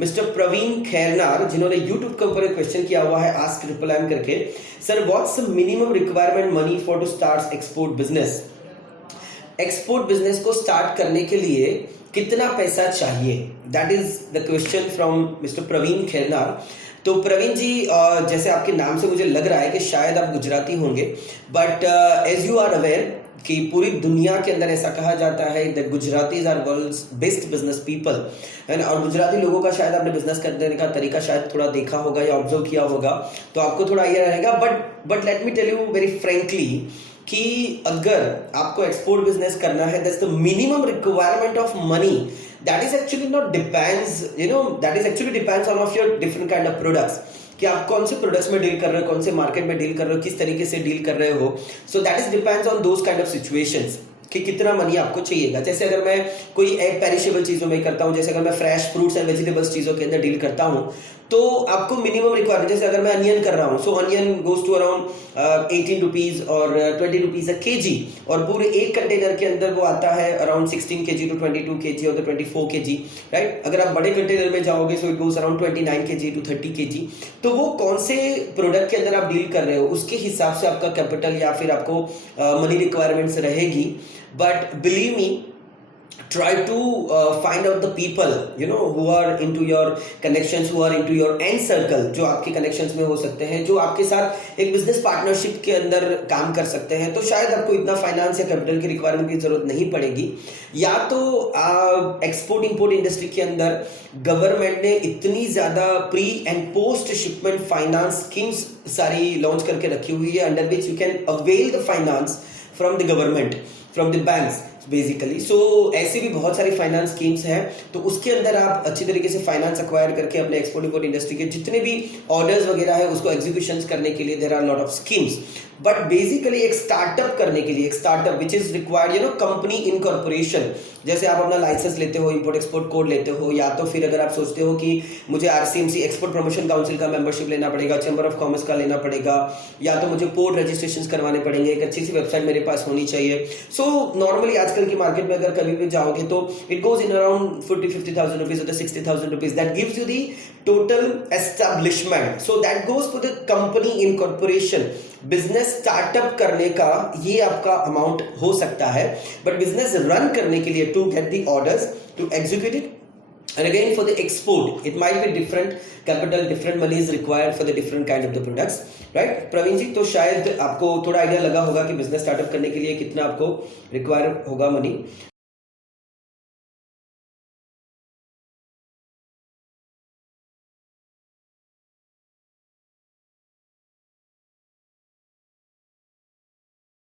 Mister Praveen Khairnar, जिन्होंने YouTube के ऊपर एक क्वेश्चन किया हुआ है आस्क ट्रिपल एम करके। Sir, what's the minimum requirement money for to start export business? Export business को स्टार्ट करने के लिए कितना पैसा चाहिए? That is the question from mister Praveen Khairnar. तो प्रवीण जी, जैसे आपके नाम से मुझे लग रहा है कि शायद आप गुजराती होंगे, but as you are aware कि पूरी दुनिया के अंदर ऐसा कहा जाता है that Gujaratis are world's best business people, है ना। और गुजराती लोगों का शायद आपने बिजनेस करने का तरीका शायद थोड़ा देखा होगा या ऑब्जर्व किया होगा, तो आपको थोड़ा आइडिया रहेगा। But let me tell you very frankly कि अगर आपको एक्सपोर्ट बिजनेस करना है, that's the minimum requirement of money. That is actually not depends, that is actually depends on of your different kind of products, कि आप कौन से products में डील कर रहे हो, कौन से मार्केट में डील कर रहे हो, किस तरीके से डील कर रहे हो। So that is depends on those kind of situations कि कितना मनी आपको चाहिएगा। जैसे अगर मैं कोई एक पेरिशेबल चीज़ों में करता हूँ, जैसे अगर मैं फ्रेश फ्रूट्स एंड वेजिटेबल्स चीज़ों के अंदर डील करता हूँ, तो आपको मिनिमम रिक्वायरमेंट, जैसे अगर मैं अनियन कर रहा हूँ, so onion goes to around 18 rupees और 20 रुपीज़ अ केजी, और पूरे एक कंटेनर के अंदर वो आता है अराउंड 16 kg टू 22 kg और 24 kg, राइट। अगर आप बड़े कंटेनर में जाओगे so it goes around 29 kg to 30 kg। तो वो कौन से प्रोडक्ट के अंदर आप डील कर रहे हो, उसके हिसाब से आपका कैपिटल या फिर आपको मनी रिक्वायरमेंट्स रहेगी। But believe me, try to find out the people who are into your connections, who are into your end circle, जो आपके कनेक्शंस में हो सकते हैं, जो आपके साथ एक बिजनेस पार्टनरशिप के अंदर काम कर सकते हैं। तो शायद आपको इतना फाइनेंस या कैपिटल की रिक्वायरमेंट की जरूरत नहीं पड़ेगी। या तो एक्सपोर्ट इंपोर्ट इंडस्ट्री के अंदर गवर्नमेंट ने इतनी ज्यादा pre and post shipment finance schemes सारी लॉन्च करके रखी हुई है, under which you can avail the finance from the government, from the banks basically. So ऐसी भी बहुत सारी फाइनेंस स्कीम्स हैं, तो उसके अंदर आप अच्छी तरीके से फाइनेंस अक्वायर करके अपने एक्सपोर्ट इंपोर्ट इंडस्ट्री के जितने भी ऑर्डर्स वगैरह है उसको एग्जीक्यूशन करने के लिए there are lot of schemes. But basically एक स्टार्टअप करने के लिए, एक startup which is required company incorporation, जैसे आप अपना लाइसेंस लेते हो, इंपोर्ट एक्सपोर्ट कोड लेते हो, या तो फिर अगर आप सोचते हो कि मुझे आरसीएमसी एक्सपोर्ट प्रमोशन काउंसिल का मेंबरशिप लेना पड़ेगा, चैम्बर ऑफ कॉमर्स का लेना पड़ेगा, या तो मुझे पोर्ट रजिस्ट्रेशन करवाने पड़ेंगे, एक अच्छी सी वेबसाइट मेरे पास होनी चाहिए। सो नॉर्मली आजकल की मार्केट में अगर कभी भी जाओगे तो it goes in around 40-50,000 rupees और 60,000 rupees, that gives you the total establishment. So that goes for the company incorporation. Business startup करने का ये आपका अमाउंट हो सकता है, बट बिजनेस रन करने के लिए to get the orders, to execute it, and again for the export it might be different capital, different money is required for the different kind of the products, right? Praveen ji, तो शायद आपको थोड़ा idea लगा होगा कि बिजनेस स्टार्टअप करने के लिए कितना आपको रिक्वायर होगा मनी।